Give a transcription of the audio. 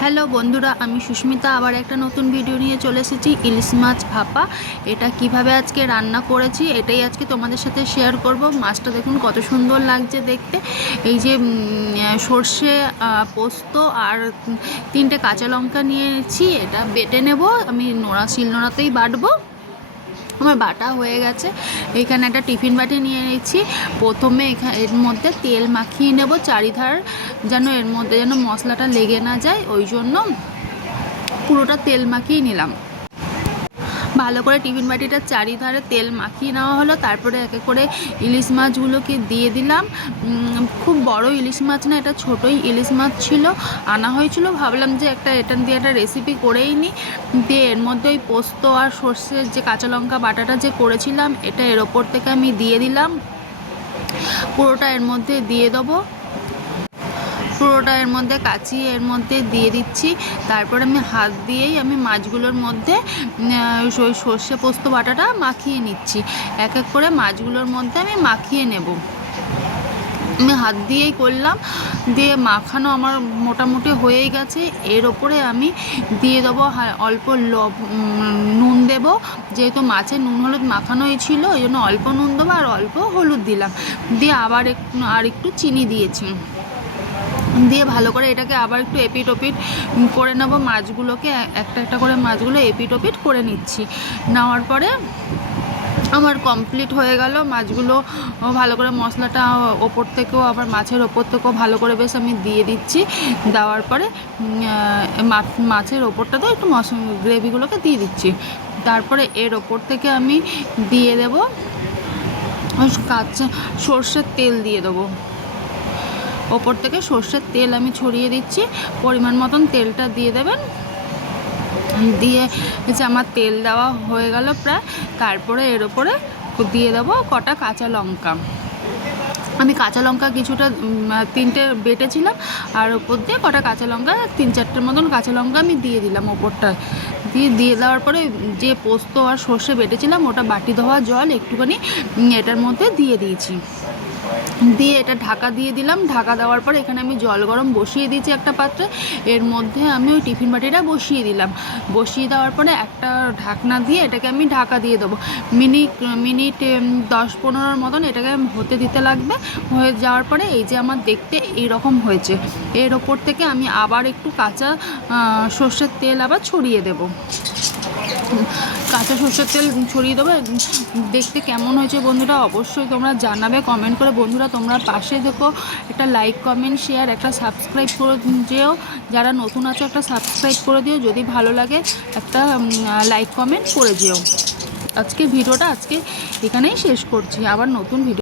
Hello বন্ধুরা, আমি সুস্মিতা। আবার একটা নতুন ভিডিও নিয়ে চলে এসেছি, ইলিশ মাছ ভাপা। এটা কীভাবে আজকে রান্না করেছি, এটাই আজকে তোমাদের সাথে শেয়ার করব। মাছটা দেখুন কত সুন্দর লাগছে দেখতে। এই যে সর্ষে পোস্ত আর তিনটে কাঁচা লঙ্কা নিয়েছি। এটা বেটে নেব। আমি নোড়া, শিলনোড়াতেই বাটবো। আমার বাটা হয়ে গেছে। এখানে একটা টিফিন বাটি নিয়ে নিচ্ছি। প্রথমে এখানে এর মধ্যে তেল মাখিয়ে নেব, চারিধার যেন এর মধ্যে যেন মশলাটা লেগে না যায়, ওই জন্য পুরোটা তেল মাখিয়ে নিলাম। ভালো করে টিফিন বাটিটার চারিধারে তেল মাখিয়ে নেওয়া হলো, তারপরে একে করে ইলিশ মাছগুলোকে দিয়ে দিলাম। খুব বড় ইলিশ মাছ না, এটা ছোটোই ইলিশ মাছ ছিল। আনা হয়েছিল, ভাবলাম যে একটা এটা দিয়ে একটা রেসিপি করেই নিই দিয়ে এর মধ্যে ওই পোস্ত আর সর্ষের যে কাঁচা লঙ্কা বাটাটা যে করেছিলাম, এটা এর ওপর থেকে আমি দিয়ে দিলাম। পুরোটা এর মধ্যে দিয়ে দেবো। পুরোটা এর মধ্যে কাচিয়ে এর মধ্যে দিয়ে দিচ্ছি। তারপর আমি হাত দিয়েই আমি মাছগুলোর মধ্যে ওই সর্ষে পোস্ত বাটাটা মাখিয়ে নিচ্ছি। এক এক করে মাছগুলোর মধ্যে আমি মাখিয়ে নেব। আমি হাত দিয়েই করলাম। দিয়ে মাখানো আমার মোটামুটি হয়েই গেছে। এর ওপরে আমি দিয়ে দেবো অল্প লব নুন দেব। যেহেতু মাছে নুন হলুদ মাখানোই ছিল, ওই জন্য অল্প নুন দেবো আর অল্প হলুদ দিলাম। দিয়ে আবার একটু, আর একটু চিনি দিয়েছি। দিয়ে ভালো করে এটাকে আবার একটু এপিট ওপিট করে নেব মাছগুলোকে, একটা একটা করে মাছগুলো এপিট ওপিট করে নিচ্ছি। নেওয়ার পরে আমার কমপ্লিট হয়ে গেল, মাছগুলো ভালো করে মশলাটা ওপর থেকেও, আবার মাছের ওপর থেকেও ভালো করে বেশ আমি দিয়ে দিচ্ছি। দেওয়ার পরে মাছের ওপরটাতে একটু মশ, গ্রেভিগুলোকে দিয়ে দিচ্ছি। তারপরে এর ওপর থেকে আমি দিয়ে দেবো, কাঁচা সর্ষের তেল দিয়ে দেবো। ওপর থেকে সর্ষের তেল আমি ছড়িয়ে দিচ্ছি। পরিমাণ মতন তেলটা দিয়ে দেবেন। দিয়ে যে আমার তেল দেওয়া হয়ে গেল প্রায়। তারপরে এর ওপরে দিয়ে দেবো কটা কাঁচা লঙ্কা। আমি কাঁচা লঙ্কা কিছুটা তিনটে বেটেছিলাম। আর ওপর দিয়ে কটা কাঁচা লঙ্কা, তিন চারটের মতন কাঁচা লঙ্কা আমি দিয়ে দিলাম ওপরটা দিয়ে দিয়ে দেওয়ার পরে যে পোস্ত আর সর্ষে বেটেছিলাম, ওটা বাটি ধোয়া জল একটুখানি এটার মধ্যে দিয়ে দিয়েছি। দিয়ে এটা ঢাকা দিয়ে দিলাম। ঢাকা দেওয়ার পর এখানে আমি জল গরম বসিয়ে দিয়েছি একটা পাত্রে। এর মধ্যে আমি ওই টিফিন বাটিটা বসিয়ে দিলাম। বসিয়ে দেওয়ার পরে একটা ঢাকনা দিয়ে এটাকে আমি ঢাকা দিয়ে দেবো। মিনিট মিনিট দশ পনেরোর মতন এটাকে হতে দিতে লাগবে। হয়ে যাওয়ার পরে এই যে আমার দেখতে এই রকম হয়েছে। এর ওপর থেকে আমি আবার একটু কাঁচা সর্ষের তেল আবার ছড়িয়ে দেবো। কাঁচা সর্ষের তেল ছড়িয়ে দেবো। দেখতে কেমন হয়েছে বন্ধুরা অবশ্যই তোমরা জানাবে কমেন্ট করে। বন্ধুরা, তোমরা পাশে দেখো একটা লাইক কমেন্ট শেয়ার একটা সাবস্ক্রাইব করে যেও। যারা নতুন আছো, একটা সাবস্ক্রাইব করে দিও। যদি ভালো লাগে, একটা লাইক কমেন্ট করে যেও। আজকে ভিডিওটা আজকে এখানেই শেষ করছি। আবার নতুন ভিডিও